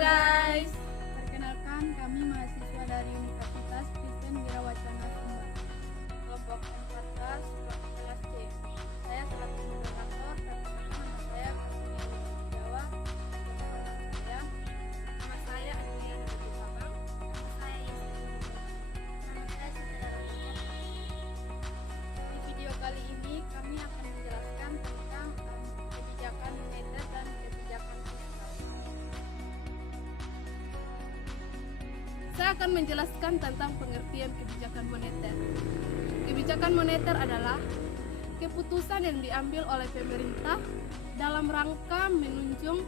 guys. Perkenalkan, kami mahasiswa dari Universitas Kristen Wirawacana Sumber, kelompok 14, kelas C. Saya selaku moderator dan nama saya Kasmia Jawa, saya. Nama saya Adriana Budi Babang. Nama saya Yesenia. Nama saya Saudara Lukman. Di video kali ini kami akan menjelaskan tentang kebijakan moneter dan kebijakan fiskal. Saya akan menjelaskan tentang pengertian kebijakan moneter. Kebijakan moneter adalah keputusan yang diambil oleh pemerintah dalam rangka menunjang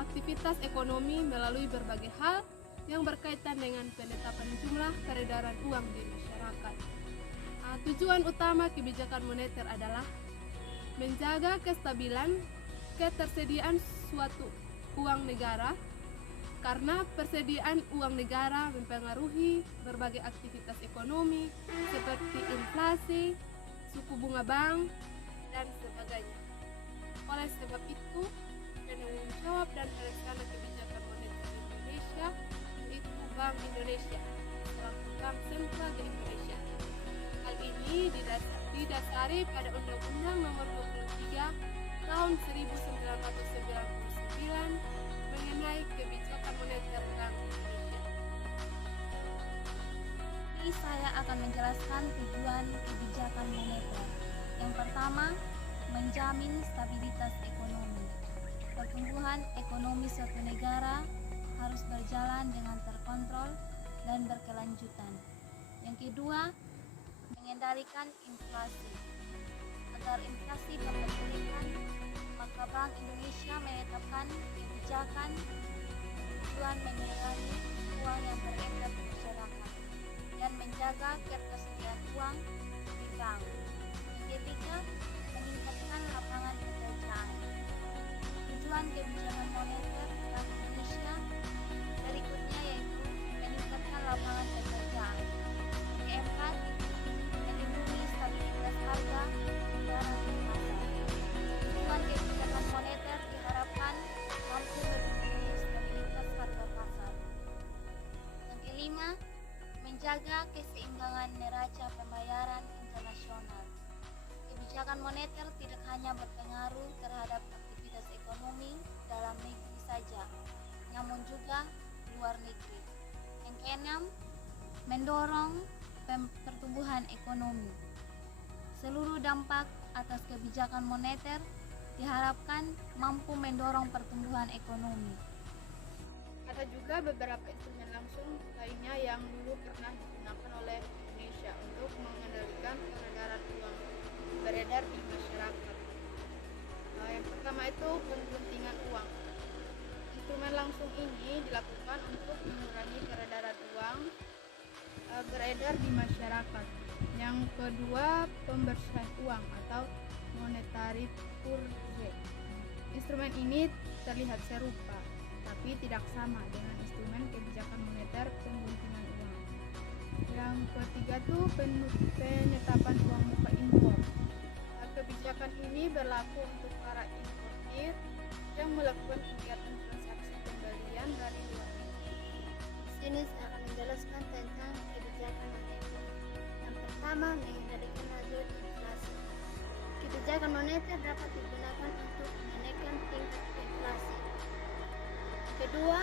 aktivitas ekonomi melalui berbagai hal yang berkaitan dengan penetapan jumlah peredaran uang di masyarakat. Tujuan utama kebijakan moneter adalah menjaga kestabilan ketersediaan suatu uang negara, karena persediaan uang negara mempengaruhi berbagai aktivitas ekonomi seperti inflasi, suku bunga bank, dan sebagainya. Oleh sebab itu, penanggung jawab dan pelaksana kebijakan moneter Indonesia yaitu Bank Indonesia selaku Bank Sentral di Indonesia. Hal ini didasari pada Undang-Undang Nomor 23 Tahun 1999 mengenai kebijakan moneter Bank Indonesia. Ini saya akan menjelaskan tujuan kebijakan moneter. Yang pertama, menjamin stabilitas ekonomi. Pertumbuhan ekonomi suatu negara harus berjalan dengan terkontrol dan berkelanjutan. Yang kedua, mengendalikan inflasi. Agar inflasi dapat ditekan, maka Bank Indonesia menetapkan kebijakan tujuan mengurangi uang yang beredar di masyarakat dan menjaga ketersediaan uang di bank. Yang ketiga, meningkatkan lapangan pekerjaan. Tujuan kebijakan moneter Bank Indonesia berikutnya yaitu meningkatkan lapangan pekerjaan. Yang keempat, melindungi stabilitas harga barang di pasar. Tujuan kebijakan moneter diharapkan mampu melindungi stabilitas harga pasar. Yang kelima, menjaga keseimbangan neraca pembayaran internasional. Kebijakan moneter tidak hanya berpengaruh terhadap aktivitas ekonomi dalam negeri saja, namun juga luar negeri. Yang keenam, mendorong pertumbuhan ekonomi. Seluruh dampak atas kebijakan moneter diharapkan mampu mendorong pertumbuhan ekonomi. Ada juga beberapa instrumen langsung lainnya yang dulu pernah digunakan oleh Indonesia untuk mengendalikan peredaran uang beredar di masyarakat. Yang pertama itu pengguntingan uang. Instrumen langsung ini dilakukan untuk mengurangi peredaran uang beredar di masyarakat. Yang kedua, pembersihan uang atau monetary purge. Instrumen ini terlihat serupa, tapi tidak sama dengan instrumen kebijakan moneter pengguntingan uang. Yang ketiga tuh penetapan uang muka impor. Kebijakan ini berlaku untuk para importir yang melakukan kegiatan transaksi pembelian dari luar negeri. Sini saya akan menjelaskan tentang kebijakan moneter. Yang pertama, mengendalikan laju inflasi. Kebijakan moneter dapat digunakan untuk menekan tingkat inflasi. Kedua,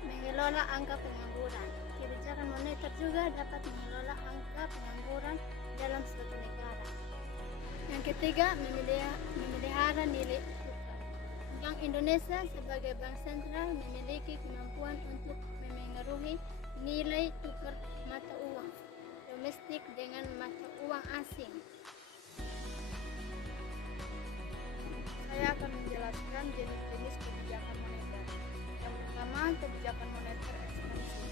mengelola angka pengangguran. Kebijakan moneter juga dapat mengelola angka pengangguran dalam suatu negara. Yang ketiga, memelihara nilai tukar. Bank Indonesia sebagai bank sentral memiliki kemampuan untuk memengaruhi nilai tukar mata uang domestik dengan mata uang asing. Saya akan menjelaskan jenis-jenis kebijakan moneter. Yang pertama, kebijakan moneter ekspansi.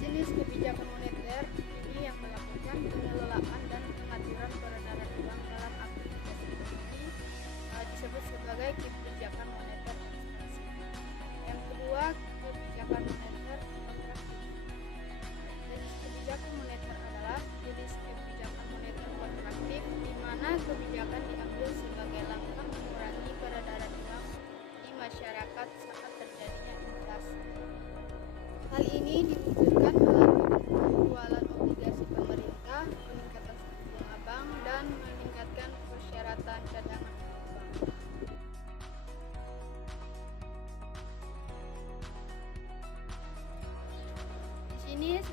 Jenis kebijakan moneter ini yang melakukan pengelolaan dan pengaturan peredaran uang dalam aktivitas ekonomi disebut sebagai kebijakan moneter ekspansi. Yang kedua, kebijakan moneter kontraktif. Jenis kebijakan moneter adalah jenis kebijakan moneter kontraktif di mana kebijakan diambil sebagai langkah mengurangi peredaran uang di masyarakat saat terjadinya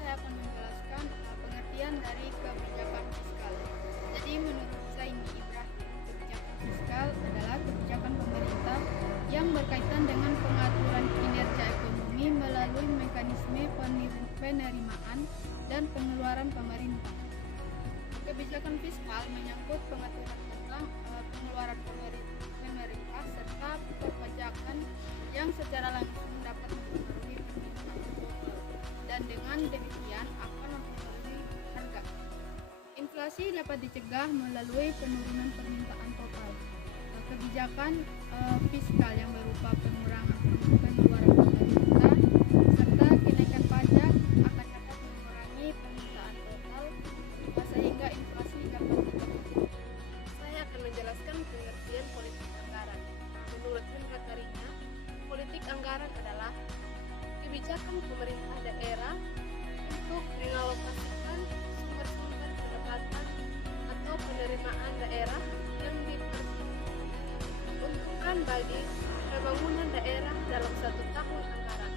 saya akan menjelaskan pengertian dari kebijakan fiskal. Jadi menurut Zaini Ibrahim, kebijakan fiskal adalah kebijakan pemerintah yang berkaitan dengan pengaturan kinerja ekonomi melalui mekanisme penerimaan dan pengeluaran pemerintah. Kebijakan fiskal menyangkut pengaturan tentang pengeluaran pemerintah serta perpajakan yang secara langsung dapat mempengaruhi permintaan global dan dengan demikian akan mempengaruhi harga. Inflasi dapat dicegah melalui penurunan permintaan total. Kebijakan fiskal yang berupa pengurangan pengeluaran pemerintah serta kenaikan pajak akan dapat mengurangi permintaan total sehingga inflasi dapat ditekan. Saya akan menjelaskan pengertian politik anggaran. Menurut Henry Karinya, politik anggaran adalah kebijakan pemerintah daerah untuk mengalokasikan sumber-sumber pendapatan atau penerimaan daerah yang diperuntukkan bagi pembangunan daerah dalam satu tahun anggaran.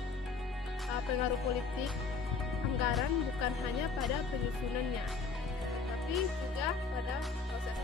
Pengaruh politik anggaran bukan hanya pada penyusunannya, tetapi juga pada proses